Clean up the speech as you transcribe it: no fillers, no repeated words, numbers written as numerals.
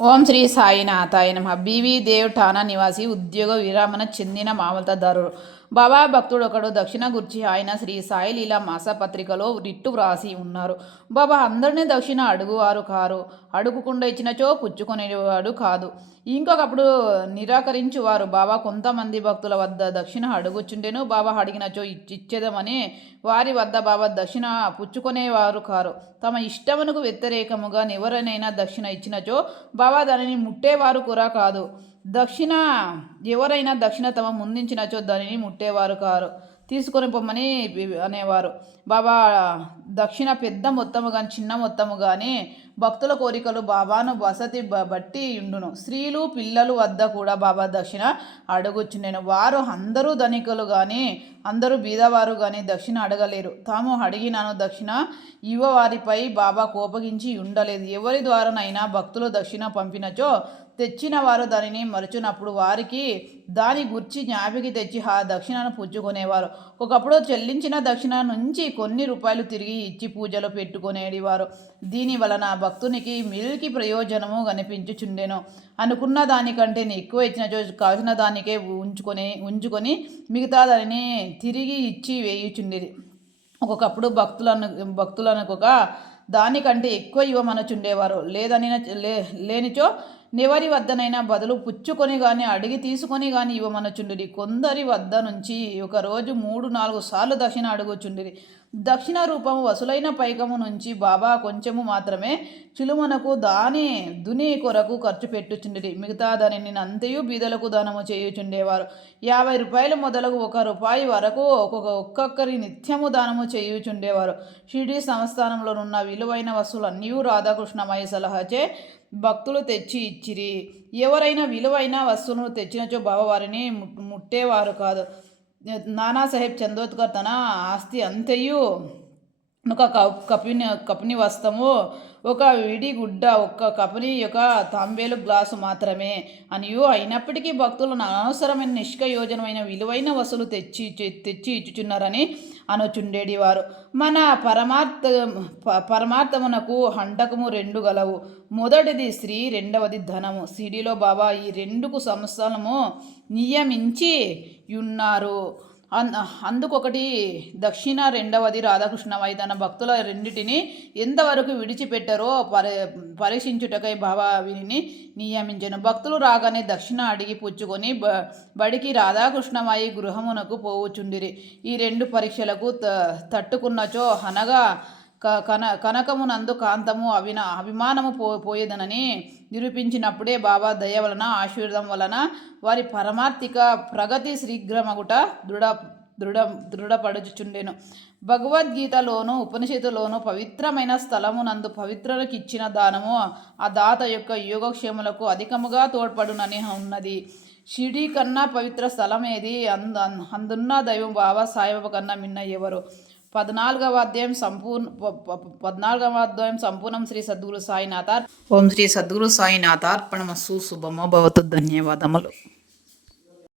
ఓం శ్రీ సాయినాథాయ నమః. బీవీ దేవ్ ఠాణా నివాసి, ఉద్యోగ విరామణ చెందిన మామలతదారుడు బాబా భక్తుడు ఒకడు దక్షిణ గురించి ఆయన శ్రీ సాయి లీలా మాసపత్రికలో రిట్టు వ్రాసి ఉన్నారు. బాబా అందరినీ దక్షిణ అడుగువారు కారు, అడుగుకుండా ఇచ్చినచో పుచ్చుకునేవాడు కాదు. ఇంకొకప్పుడు నిరాకరించువారు. బాబా కొంతమంది భక్తుల వద్ద దక్షిణ అడుగుచుండెను. బాబా అడిగినచో ఇచ్చేదమని వారి వద్ద బాబా దక్షిణ పుచ్చుకునేవారు కారు. తమ ఇష్టమునకు వ్యతిరేకముగా ఎవరైనా దక్షిణ ఇచ్చినచో బాబా దానిని ముట్టేవారు కూడా కాదు. దక్షిణ ఎవరైనా దక్షిణ తమ ముందించినచో దానిని ముట్టేవారు కారు, తీసుకొని పొమ్మని అనేవారు. బాబా దక్షిణ పెద్ద మొత్తము కానీ చిన్న మొత్తము కానీ భక్తుల కోరికలు బాబాను వసతి బట్టి ఉండును. స్త్రీలు పిల్లలు వద్ద కూడా బాబా దక్షిణ అడుగుచుండెను. వారు అందరూ ధనికులు కానీ అందరూ బీదవారు కానీ దక్షిణ అడగలేరు. తాము అడిగినను దక్షిణ వారిపై బాబా కోపగించి ఉండలేదు. ఎవరి ద్వారానైనా భక్తులు దక్షిణ పంపినచో తెచ్చిన వారు దానిని మరచునప్పుడు వారికి దాని గుర్చి జ్ఞాపికి తెచ్చి ఆ దక్షిణను పుచ్చుకునేవారు. ఒకప్పుడు చెల్లించిన దక్షిణ నుంచి కొన్ని రూపాయలు తిరిగి ఇచ్చి పూజలు పెట్టుకునేవారు. దీని వలన భక్తునికి మిల్కి ప్రయోజనము కనిపించుచుండెను. అనుకున్న దానికంటే ఎక్కువ ఇచ్చినచో కావాల్సిన దానికే ఉంచుకొని మిగతా దానిని తిరిగి ఇచ్చి వేయుచుండేది. ఒక్కొక్కప్పుడు భక్తులనుకొక దానికంటే ఎక్కువ ఇవ్వమనుచుండేవారు. లేనిచో ఎవరి వద్దనైనా బదులు పుచ్చుకొని కానీ అడిగి తీసుకొని కానీ ఇవ్వమనుచుండిరి. కొందరి వద్ద నుంచి ఒకరోజు 3-4 సార్లు దక్షిణ అడుగుచుండిరి. దక్షిణ రూపము వసులైన పైకము నుంచి బాబా కొంచెము మాత్రమే చిలుమనకు దుని కొరకు ఖర్చు పెట్టుచుండిరి. మిగతా దానిని అంతయు బీదలకు దానము చేయుచుండేవారు. 50 రూపాయలు మొదలగు 1 రూపాయి వరకు ఒక్కొక్కరి నిత్యము దానము చేయుచుండేవారు. షిరిడి సంస్థానంలోనున్న విలువైన వస్తువులన్నీ రాధాకృష్ణమయ సలహాచే భక్తులు తెచ్చి ఇచ్చిరి. ఎవరైనా విలువైన వస్తువును తెచ్చినచో బాబా వారిని ముట్టేవారు కాదు. నానాసాహెబ్ చందోద్కర్ తన ఆస్తి అంతయు ఒక కపిని వస్తము, ఒక విడి గుడ్డ, ఒక కపిని యొక్క తాంబేలు గ్లాసు మాత్రమే అనియు అయినప్పటికీ భక్తులు అనవసరమైన నిష్కయోజనమైన విలువైన వస్తువులు తెచ్చి ఇచ్చుచున్నారని అనుచుండేవారు. మన పరమార్థమునకు హంటకము 2 గలవు. మొదటిది స్త్రీ, రెండవది ధనము. సిడిలో బాబా ఈ 2కు సంస్థలము నియమించి ఉన్నారు. అందుకొకటి దక్షిణ, రెండవది రాధాకృష్ణమై తన భక్తుల రెండిటిని ఎంతవరకు విడిచిపెట్టారో పరీక్షించుటకై బాబా వీరిని నియమించను. భక్తులు రాగానే దక్షిణ అడిగి పుచ్చుకొని బడికి రాధాకృష్ణమయి గృహమునకు పోవుచుండిరి. ఈ 2 పరీక్షలకు తట్టుకున్నచో అనగా కనకమునందు కాంతము అభిమానము పోయేదనని నిరూపించినప్పుడే బాబా దయ వలన ఆశీర్వాదం వలన వారి పరమార్థిక ప్రగతి శీఘ్రమగుట దృఢపడుచుండెను. భగవద్గీతలోను ఉపనిషత్తులోను పవిత్రమైన స్థలమునందు పవిత్రులకిచ్చిన దానము ఆ దాత యొక్క యోగక్షేములకు అధికముగా తోడ్పడునని ఉన్నది. షిరిడి కన్నా పవిత్ర స్థలం ఏది? అందున్న దైవం బాబా సాయిబాబా కన్నా మిన్న ఎవరు? 14వ అధ్యాయం సంపూర్ణం. శ్రీ సద్గురు సాయినాథార్. ఓం శ్రీ సద్గురు సాయినాథార్పణమస్తు. శుభమో భవతు. ధన్యవాదములు.